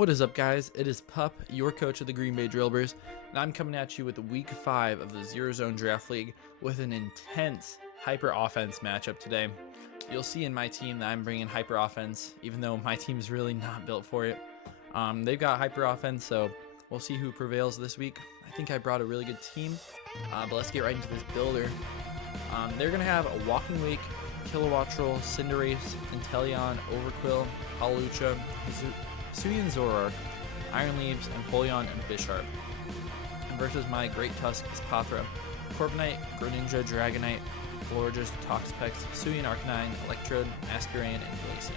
What is up, guys? It is Pup, your coach of the Green Bay Drilburs, and I'm coming at you with week 5 of the Zero Zone Draft League with an intense hyper offense matchup today. You'll see in my team that I'm bringing hyper offense, even though my team is really not built for it. They've got hyper offense, so we'll see who prevails this week. I think I brought a really good team, but let's get right into this builder. They're going to have a Walking Wake, Kilowattrel, Cinderace, Inteleon, Overquill, Hawlucha, Hisuian Zoroark, Iron Leaves, Empoleon, and Bisharp. And versus my Great Tusk is Pathra, Corviknight, Greninja, Dragonite, Florges, Toxapex, Hisuian Arcanine, Electrode, Masquerain, and Glaceon.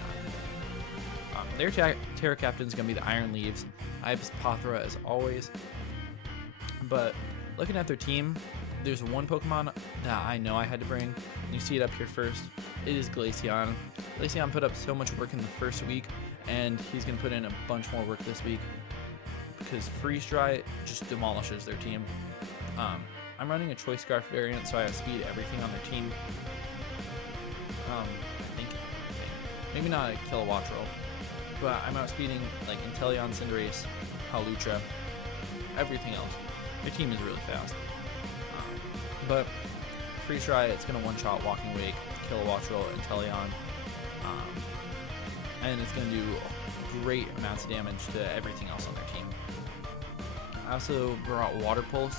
Their Terra Captain is going to be the Iron Leaves. I have Pathra as always. But looking at their team, there's one Pokemon that I know I had to bring, and you see it up here first. It is Glaceon. Glaceon put up so much work in the first week, and he's going to put in a bunch more work this week because Freeze Dry just demolishes their team. I'm running a Choice Scarf variant, so I have speed everything on their team. I think maybe not a Kilowattrel, but I'm outspeeding like Inteleon, Cinderace, Hawlucha, everything else. Their team is really fast. But Freeze Dry, it's going to one-shot Walking Wake, Kilowattrel, Inteleon, and it's going to do great amounts of damage to everything else on their team. I also brought Water Pulse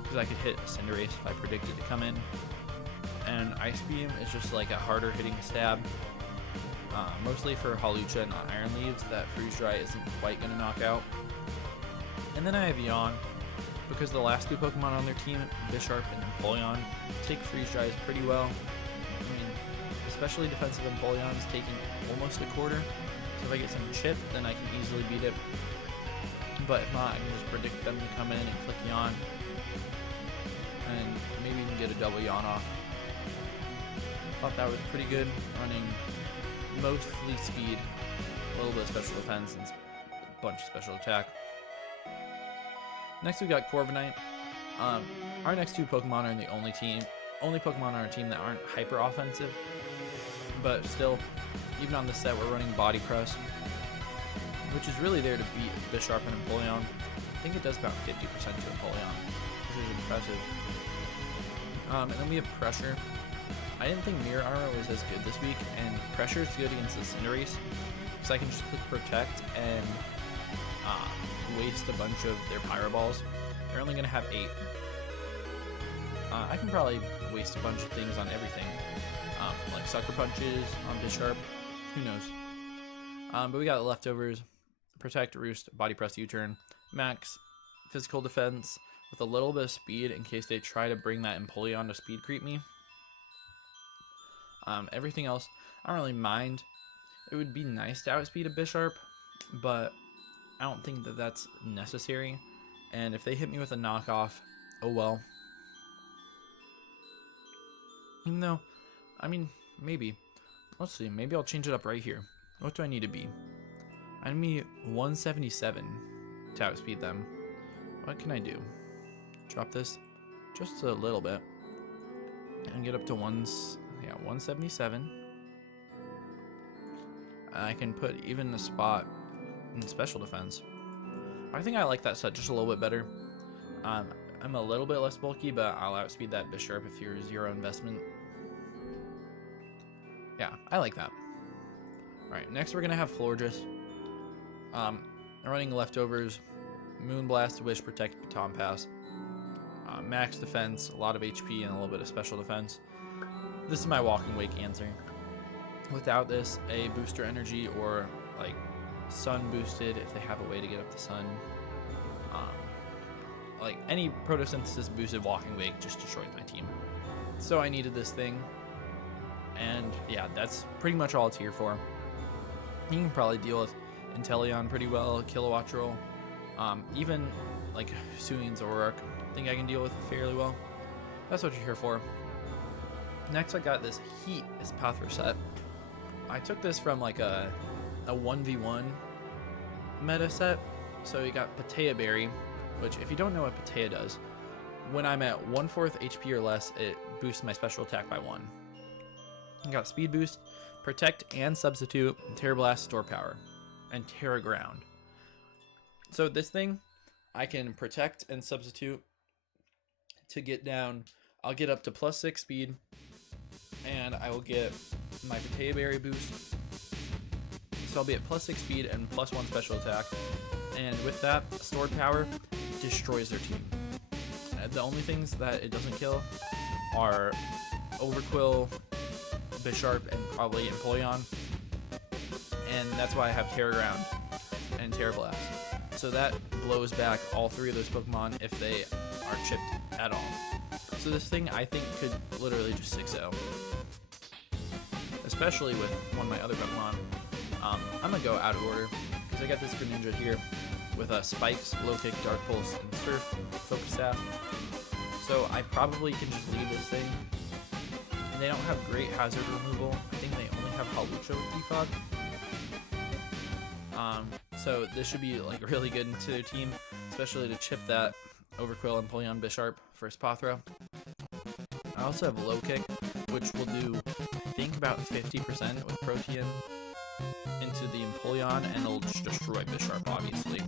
because I could hit Cinderace if I predicted to come in, and Ice Beam is just like a harder hitting stab, mostly for Hawlucha and Iron Leaves that Freeze Dry isn't quite going to knock out. And then I have Yawn, because the last two Pokemon on their team, Bisharp and Empoleon, take Freeze Dries pretty well. I mean, especially defensive Empoleon is taking almost a quarter, so if I get some chip, then I can easily beat it. But if not, I can just predict them to come in and click Yawn, and maybe even get a double Yawn off. Thought that was pretty good, running mostly speed, a little bit of special defense, and a bunch of special attack. Next we got Corviknight. Our next two Pokemon are the only Pokemon on our team that aren't hyper offensive, but still, even on this set we're running Body Press, which is really there to beat Bisharp and Empoleon. I think it does about 50% to Empoleon, which is impressive. And then we have Pressure. I didn't think Mirror Armor was as good this week, and Pressure is good against the Cinderace, because I can just click Protect and waste a bunch of their Pyro Balls. They're only going to have 8. I can probably waste a bunch of things on everything, like Sucker Punches on Bisharp, who knows. But we got leftovers: Protect, Roost, Body Press, U-Turn, Max, Physical Defense, with a little bit of speed in case they try to bring that Empoleon to speed creep me. Everything else, I don't really mind. It would be nice to outspeed a Bisharp, but I don't think that that's necessary, and if they hit me with a knockoff, oh well. Even though, I mean, maybe. Let's see, maybe I'll change it up right here. What do I need to be? I need 177 to outspeed them. What can I do? Drop this just a little bit and get up to 177. I can put even a spot in special defense. I think I like that set just a little bit better. I'm a little bit less bulky, but I'll outspeed that Bisharp if you're 0 investment. Yeah, I like that. Alright, next we're going to have Florges. Running leftovers: Moonblast, Wish, Protect, Baton Pass. Max defense, a lot of HP, and a little bit of special defense. This is my Walking Wake answer. Without this, a booster energy or like sun boosted if they have a way to get up the sun. Like any photosynthesis boosted Walking Wake just destroys my team. So I needed this thing, and yeah, that's pretty much all it's here for. You can probably deal with Inteleon pretty well, Kilowattrel, even like Hisuian Zoroark, I think I can deal with it fairly well. That's what you're here for. Next I got this Heat is Pathra set. I took this from like a 1v1 meta set. So you got Patea Berry, which if you don't know what Patea does, when I'm at 1/4 HP or less, it boosts my special attack by 1. I got Speed Boost, Protect and Substitute, Terra Blast, Store Power, and Terra Ground. So this thing, I can protect and substitute to get down. I'll get up to +6 speed, and I will get my Potato Berry boost. So I'll be at +6 speed and +1 special attack. And with that, Sword Power destroys their team. The only things that it doesn't kill are Overquill, Bisharp, and probably Empoleon. And that's why I have Terra Ground and Terra Blast. So that blows back all 3 of those Pokemon if they are chipped at all. So this thing, I think, could literally just 6-0. Especially with one of my other Pokemon. I'm going to go out of order, because I got this Greninja here with Spikes, Low Kick, Dark Pulse, and Surf, Focus Staff. So I probably can just leave this thing. And they don't have great hazard removal. I think they only have Hawlucha with Defog. So this should be like really good into their team, especially to chip that Overquill and Empoleon Bisharp for Spathra. I also have Low Kick, which will do, I think, about 50% with Protean into the Empoleon, and it'll just destroy Bisharp, obviously.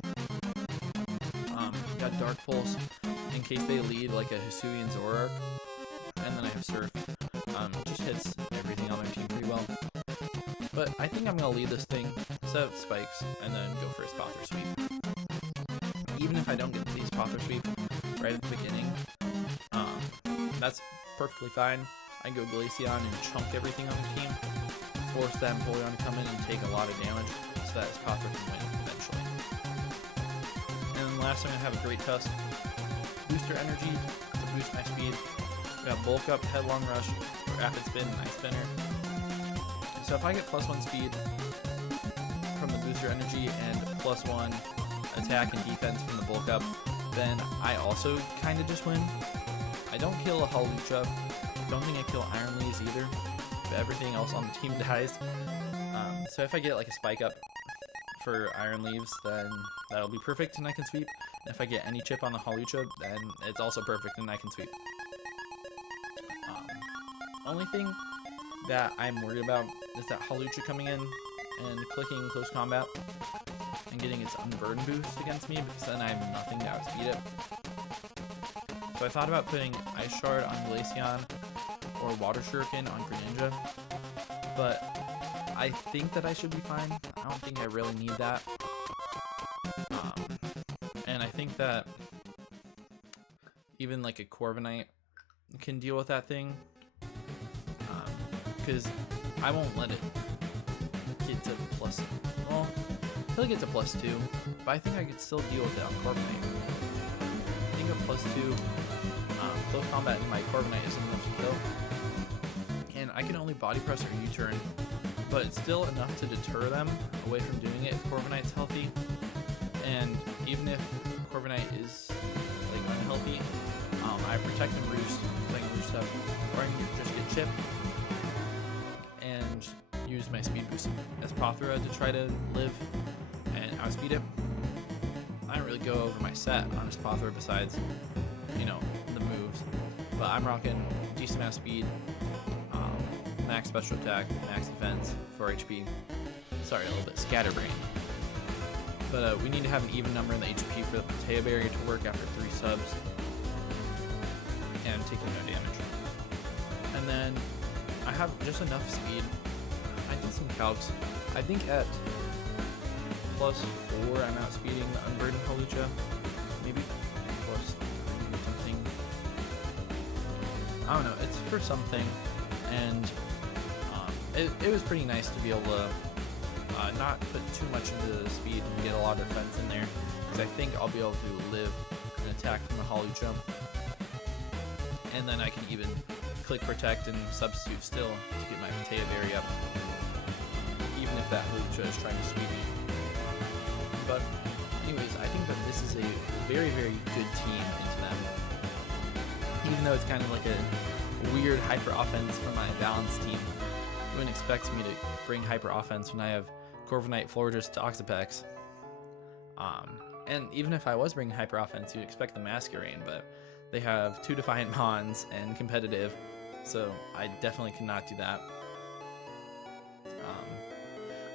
Got Dark Pulse in case they lead like a Hisuian Zoroark, and then I have Surf. Just hits everything on their team pretty well. But I think I'm going to lead this thing, set up Spikes, and then go for a Spathra Sweep. Even if I don't get the Spathra Sweep right at the beginning, that's perfectly fine. I can go Glaceon and chunk everything on the team, force that Empoleon to come in and take a lot of damage so that Spathra can win eventually. And then last, I'm going to have a Great Tusk, Booster Energy to boost my speed. We got Bulk Up, Headlong Rush, Rapid Spin, and Ice Spinner. So if I get +1 speed from the Booster Energy and +1 attack and defense from the Bulk Up, then I also kind of just win. I don't kill a Hawlucha. Don't think I kill Iron Leaves either. But everything else on the team dies. So if I get like a Spike Up for Iron Leaves, then that'll be perfect and I can sweep. And if I get any chip on the Hawlucha, then it's also perfect and I can sweep. Only thing that I'm worried about is that Hawlucha coming in and clicking Close Combat and getting its Unburden boost against me, because then I have nothing to outspeed it. So I thought about putting Ice Shard on Glaceon or Water Shuriken on Greninja, but I think that I should be fine. I don't think I really need that. And I think that even like a Corviknight can deal with that thing. Because I won't let it get to well, he'll get to +2, but I think I could still deal with it on Corviknight. I think a +2 close combat in my Corviknight isn't enough to kill, and I can only body press or U-turn, but it's still enough to deter them away from doing it if Corviknight's healthy. And even if Corviknight is like unhealthy, I protect and roost, so I can roost up, or I can just get chip and use my speed boost as Spathra to try to live and outspeed it. I don't really go over my set on Spathra besides, you know, the moves, but I'm rocking decent amount of speed, max special attack, max defense, 4 HP. Sorry, a little bit scatterbrain. But we need to have an even number in the HP for the Potato Berry to work after 3 subs and taking no damage. And then I have just enough speed. I did some calcs. I think at +4 I'm outspeeding the Unburdened Hawlucha. Maybe +3 or something. I don't know, it's for something. And it was pretty nice to be able to not put too much into the speed and get a lot of defense in there, because I think I'll be able to live an attack from the Hawlucha. And then I can even click Protect and substitute still to get my Potato Berry up, even if that Hawlucha is trying to sweep me. But anyways, I think that this is a very, very good team into them. Even though it's kind of like a weird hyper offense for my balanced team. You wouldn't expect me to bring hyper offense when I have Corviknight, Florges, Toxapex. And even if I was bringing hyper offense, you'd expect the Masquerain, but they have 2 Defiant Mons and competitive, so I definitely cannot do that.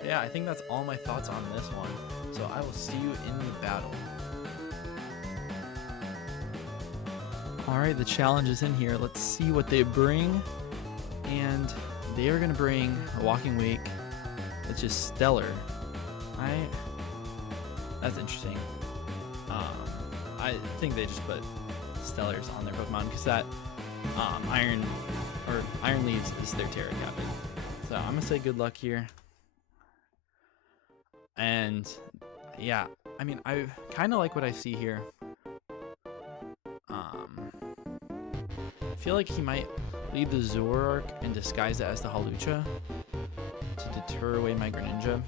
Yeah, I think that's all my thoughts on this one. So I will see you in the battle. Alright, the challenge is in here. Let's see what they bring. And they are going to bring a walking wake that's just stellar. That's interesting. I think they just put stellars on their Pokemon because that Iron Leaves is their Terra Captain. So I'm going to say good luck here. And yeah, I mean, I kind of like what I see here. I feel like he might lead the Zoroark and disguise it as the Hawlucha to deter away my Greninja.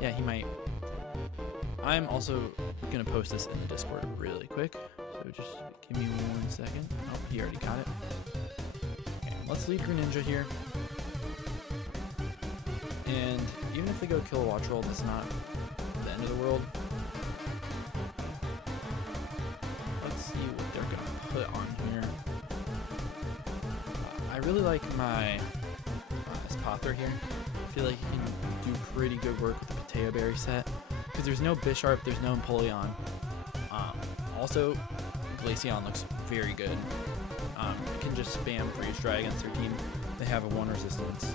Yeah, he might. I'm also going to post this in the Discord really quick. So just give me 1 second. Oh, he already got it. Okay, let's lead Greninja here. And even if they go Kilowattrel, that's not the end of the world. Let's see what they're going to put on here. I really like my Spothor here. I feel like he can do pretty good work with the Potato Berry set. Because there's no Bisharp, there's no Empoleon. Also, Glaceon looks very good. It can just spam Freeze Dry against their team. They have a 1 resistance.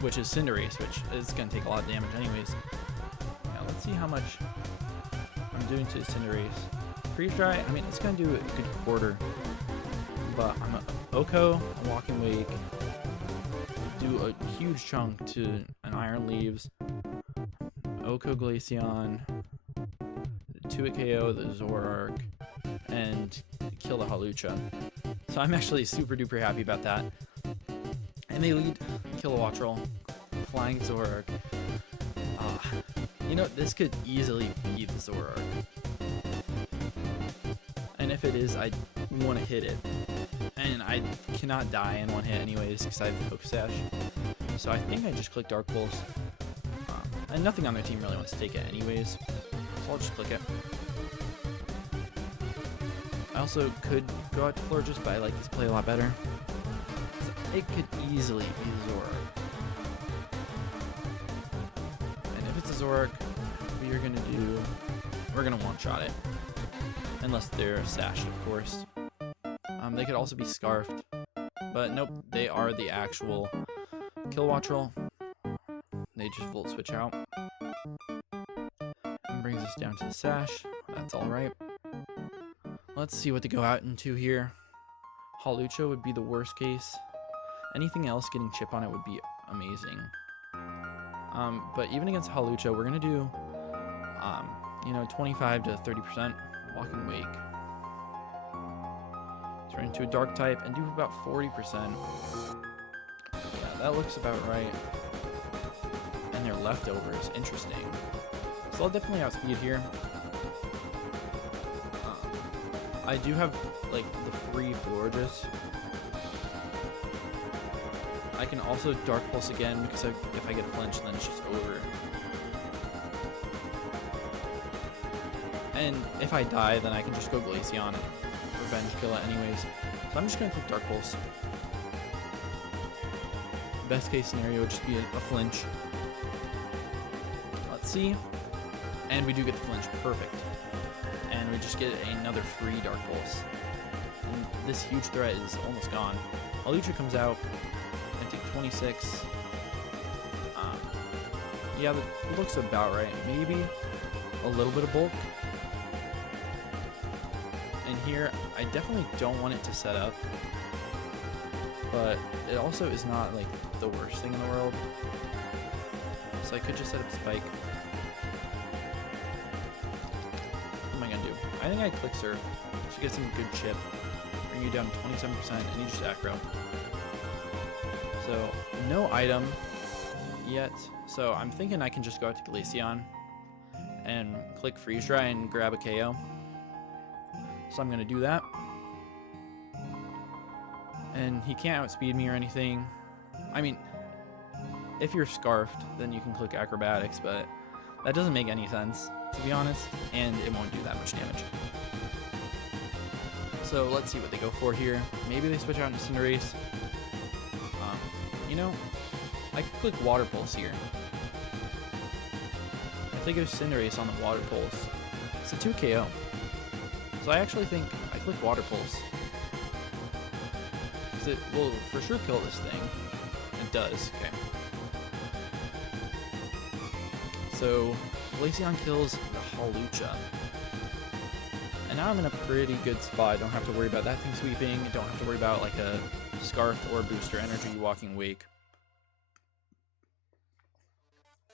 Which is Cinderace, which is going to take a lot of damage anyways. Now let's see how much I'm doing to Cinderace. Freeze Dry, I mean, it's going to do a good quarter. But I'm a Oko, a Walking Wake, do a huge chunk to an Iron Leaves, Oko Glaceon, 2 KO the Zoroark, and kill the Hawlucha. So I'm actually super duper happy about that. And they lead Kilowattrel, Flying Zoroark. You know, this could easily be the Zoroark. And if it is, I want to hit it. And I cannot die in 1 hit anyways because I have Focus Sash. So I think I just click Dark Pulse. And nothing on their team really wants to take it anyways. So I'll just click it. I also could go out to Florges, but I like this play a lot better. It could easily be Zoroark. And if it's a Zoroark, we're gonna one-shot it. Unless they're Sashed, of course. They could also be Scarfed. But nope, they are the actual Kilowattrel. They just Volt Switch out. And brings us down to the Sash. That's alright. Let's see what they go out into here. Hawlucha would be the worst case. Anything else getting chip on it would be amazing. But even against Hawlucha, we're going to do, 25 to 30% Walking Wake. Turn into a Dark type and do about 40%. Yeah, that looks about right. And their leftovers, interesting. So I'll definitely outspeed here. I do have, like, the free Florges. I can also Dark Pulse again because if I get flinched, then it's just over. And if I die, then I can just go Glaceon and revenge kill it anyways. So I'm just going to click Dark Pulse. Best case scenario would just be a flinch. Let's see. And we do get the flinch. Perfect. And we just get another free Dark Pulse. And this huge threat is almost gone. Hawlucha comes out. I take 26. Yeah, that looks about right. Maybe a little bit of bulk. And here, I definitely don't want it to set up. But it also is not like the worst thing in the world. So I could just set up Spike. What am I gonna do? I think I click Surf to get some good chip. Bring you down to 27% and you just aggro. So, no item yet. So, I'm thinking I can just go out to Glaceon and click Freeze Dry and grab a KO. So, I'm going to do that. And he can't outspeed me or anything. I mean, if you're Scarfed, then you can click Acrobatics, but that doesn't make any sense, to be honest, and it won't do that much damage. So, let's see what they go for here. Maybe they switch out into Cinderace. I could click Water Pulse here. If they go Cinderace on the Water Pulse, it's a 2 KO. So I actually think I click Water Pulse. Because it will for sure kill this thing. It does, okay. So Glaceon kills the Hawlucha. And now I'm in a pretty good spot. I don't have to worry about that thing sweeping. I don't have to worry about like a Scarf or Booster Energy walking Wake.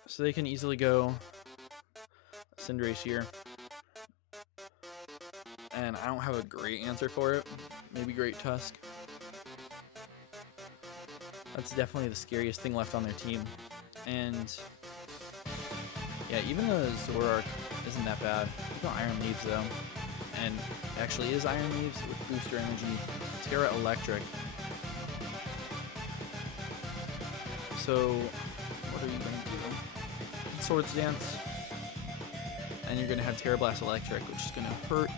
So they can easily go Cinderace here. And I don't have a great answer for it. Maybe Great Tusk. That's definitely the scariest thing left on their team. And yeah, even the Zoroark isn't that bad. Go Iron Leaves though. And actually is Iron Leaves with Booster Energy. Terra Electric. So what are you going to do? Swords Dance. And you're going to have Terra Blast Electric, which is going to hurt.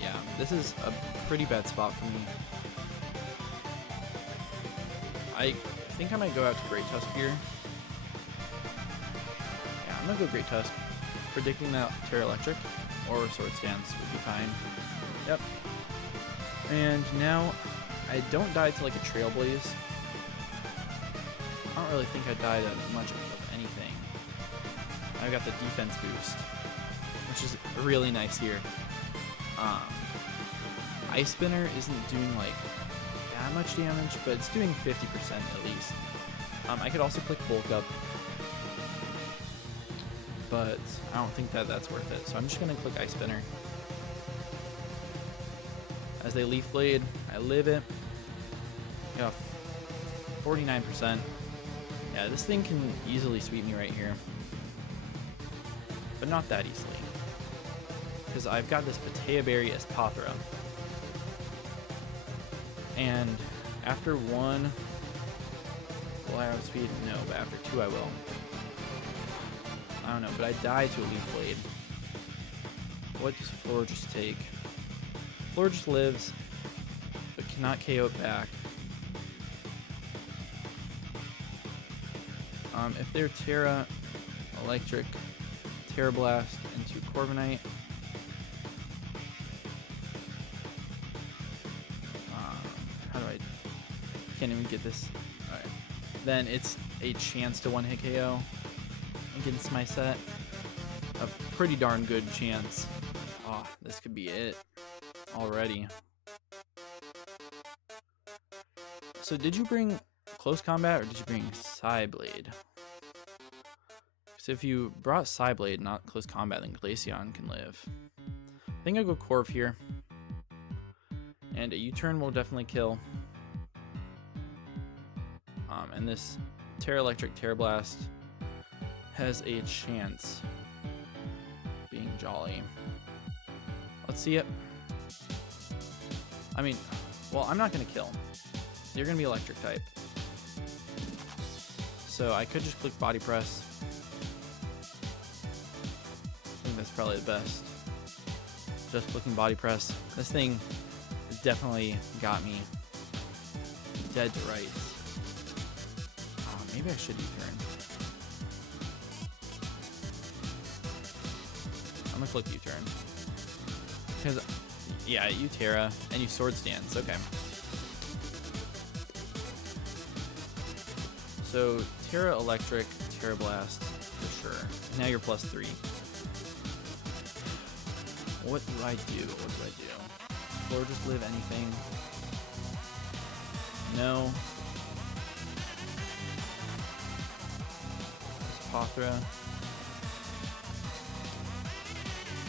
Yeah, this is a pretty bad spot for me. I think I might go out to Great Tusk here. Yeah, I'm going to go Great Tusk. Predicting that Terra Electric or Swords Dance would be fine. Yep. And now I don't die to like a Trailblaze. I don't really think I died at much of anything. I've got the defense boost, which is really nice here. Ice Spinner isn't doing like that much damage, but it's doing 50% at least. I could also click Bulk Up, but I don't think that that's worth it. So I'm just gonna click Ice Spinner. As they Leaf Blade, I live it. Got 49%. Yeah, this thing can easily sweep me right here. But not that easily. Because I've got this Patea Berry as Pothra. And after 1, will I outspeed? No, but after 2 I will. I don't know, but I die to a Leaf Blade. What does Florges take? Florges lives, but cannot KO it back. If they're Terra Electric, Terra Blast into Corviknight. How do I can't even get this. Alright. Then it's a chance to one-hit KO against my set. A pretty darn good chance. Oh, this could be it already. So did you bring Close Combat or did you bring Psyblade? So if you brought Psyblade, not Close Combat, then Glaceon can live. I think I'll go Corv here. And a U-turn will definitely kill. And this Terra Electric Terra Blast has a chance being jolly. Let's see it. I mean, well, I'm not going to kill. You're going to be Electric type. So I could just click Body Press. I think that's probably the best. Just clicking Body Press. This thing has definitely got me dead to rights. Oh, maybe I should U-turn. I'm gonna click U-turn. Because, yeah, you Terra, and you Swords Dance. Okay. So, Terra Electric, Terra Blast, for sure. Now you're +3. What do I do? What do I do? Or just live anything? No. Pothra.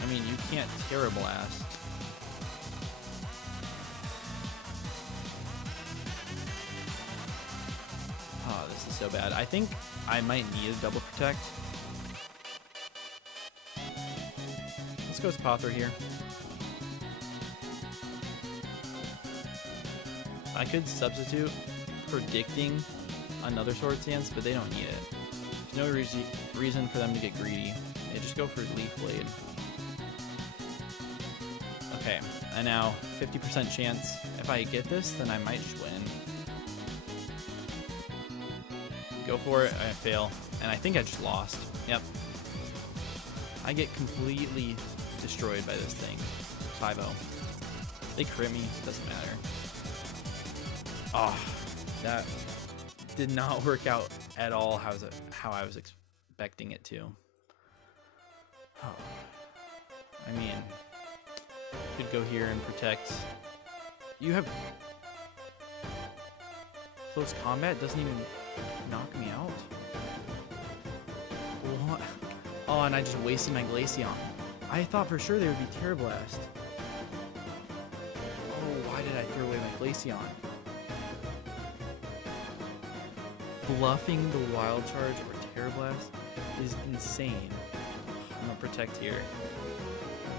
I mean, you can't Terra Blast. Oh, this is so bad. I think I might need a double protect. Let's go with Pothra here. I could substitute predicting another Swords Dance, but they don't need it. There's no reason for them to get greedy. They just go for Leaf Blade. Okay, And now 50% chance. If I get this, then I might just win. Go for it. I fail. And I think I just lost. Yep. I get completely destroyed by this thing. 5-0. They crit me. Doesn't matter. Oh, that did not work out at all how I was expecting it to. Oh. I mean, could go here and protect. You have close combat. Doesn't even knock me out. What? Oh, and I just wasted my Glaceon. I thought for sure they would be Terra Blast. Oh, why did I throw away my Glaceon? Bluffing the Wild Charge or Terra Blast is insane. I'm gonna protect here.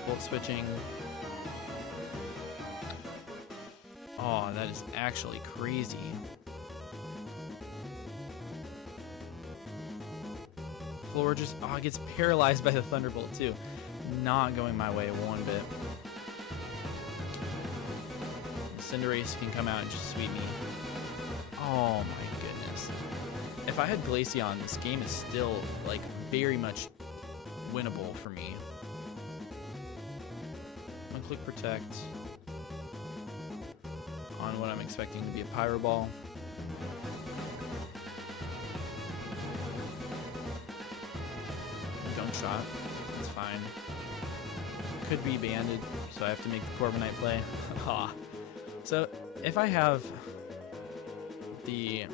Volt switching. Oh, that is actually crazy. Floor just gets paralyzed by the Thunderbolt too. Not going my way one bit. Cinderace can come out and just sweep me. Oh my goodness. If I had Glaceon, this game is still like very much winnable for me. One click protect on what I'm expecting to be a Pyro Ball. Gunk Shot. That's fine. Could be banded, so I have to make the Corviknight play. So if I have the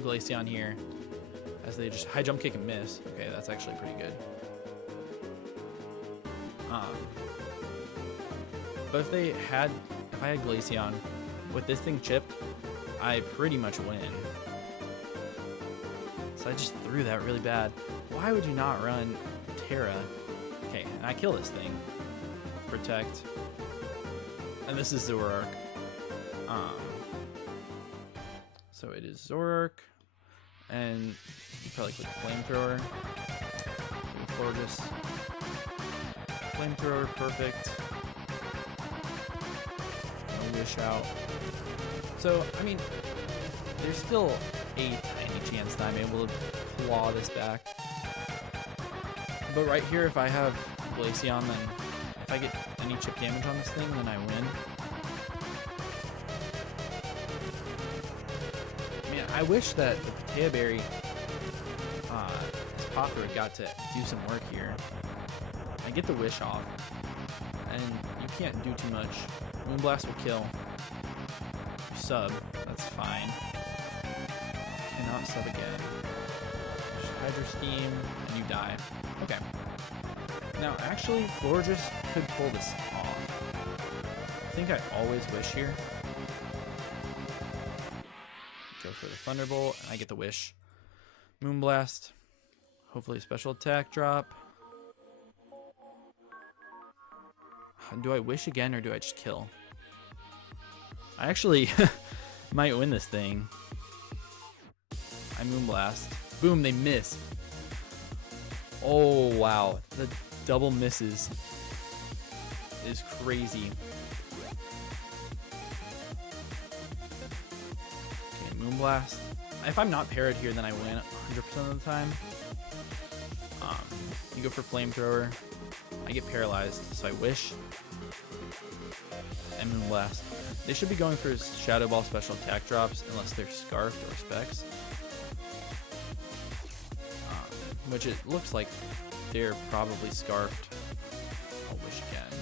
Glaceon here, as they just high jump kick and miss, okay, that's actually pretty good. But if I had Glaceon with this thing chipped, I pretty much win. So I just threw that really bad. Why would you not run Terra? Okay, and I kill this thing. Protect. And this is Zoroark. So it is Zoroark. And you probably click Flamethrower. Gorgeous. Flamethrower, perfect. No Wish out. So, I mean, there's still a tiny chance that I'm able to claw this back. But right here, if I have Glaceon, then if I get any chip damage on this thing, then I win. Man, I wish that the Potea Berry, Popper got to do some work here. I get the Wish off, and you can't do too much. Moonblast will kill. You sub, that's fine. Cannot sub again. Just Hydro Steam, and you die. Okay. Now, actually, Florges could pull this off. I think I always Wish here. Go for the Thunderbolt, and I get the Wish. Moonblast. Hopefully a special attack drop. Do I Wish again, or do I just kill? I actually might win this thing. I Moonblast. Boom, they miss. Oh, wow. The double misses is crazy. Okay, Moonblast. If I'm not parried here, then I win 100% of the time. You go for Flamethrower. I get paralyzed, so I Wish. And Moonblast. They should be going for Shadow Ball special attack drops unless they're Scarfed or Specs. Which it looks like they're probably Scarfed. I'll Wish again.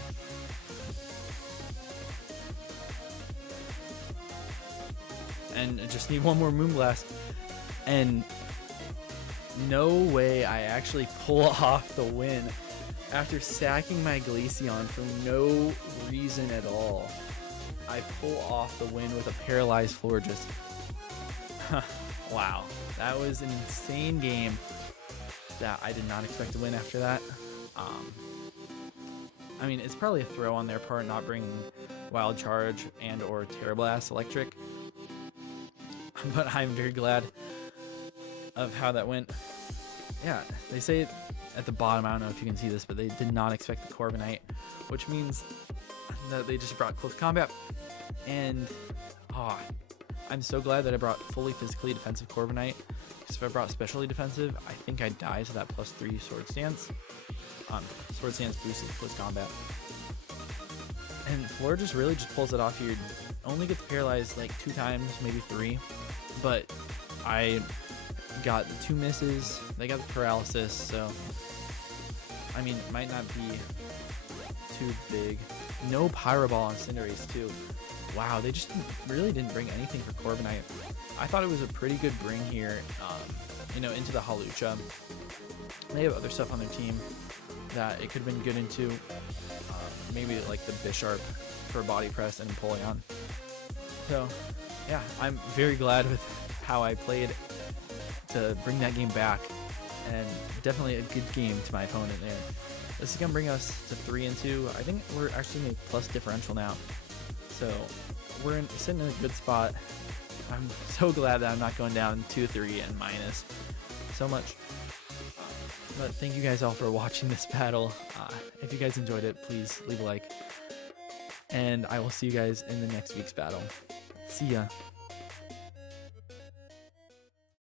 And I just need one more Moonblast. And no way I actually pull off the win after sacking my Glaceon for no reason at all. I pull off the win with a paralyzed Florges. Wow, that was an insane game that I did not expect to win after that. I mean, it's probably a throw on their part not bringing Wild Charge and or Terra Blast Electric, but I'm very glad of how that went. Yeah, they say at the bottom, I don't know if you can see this, but they did not expect the Corviknight, which means that they just brought close combat. And I'm so glad that I brought fully physically defensive Corviknight, because if I brought specially defensive, I think I'd die to that +3 sword stance. Sword stance boosted close combat. And Floor just really just pulls it off here. Only gets paralyzed like 2 times, maybe 3, but I got 2 misses. They got the paralysis, so I mean, it might not be too big. No Pyro Ball on Cinderace too. Wow, they just really didn't bring anything for Corviknight. I thought it was a pretty good bring here, into the Hawlucha. They have other stuff on their team that it could have been good into. Maybe like the Bisharp for Body Press and Empoleon. So, yeah, I'm very glad with how I played to bring that game back, and definitely a good game to my opponent there. This is going to bring us to 3-2. I think we're actually in a plus differential now. So we're sitting in a good spot. I'm so glad that I'm not going down 2-3 and minus so much. But thank you guys all for watching this battle. If you guys enjoyed it, please leave a like. And I will see you guys in the next week's battle. See ya.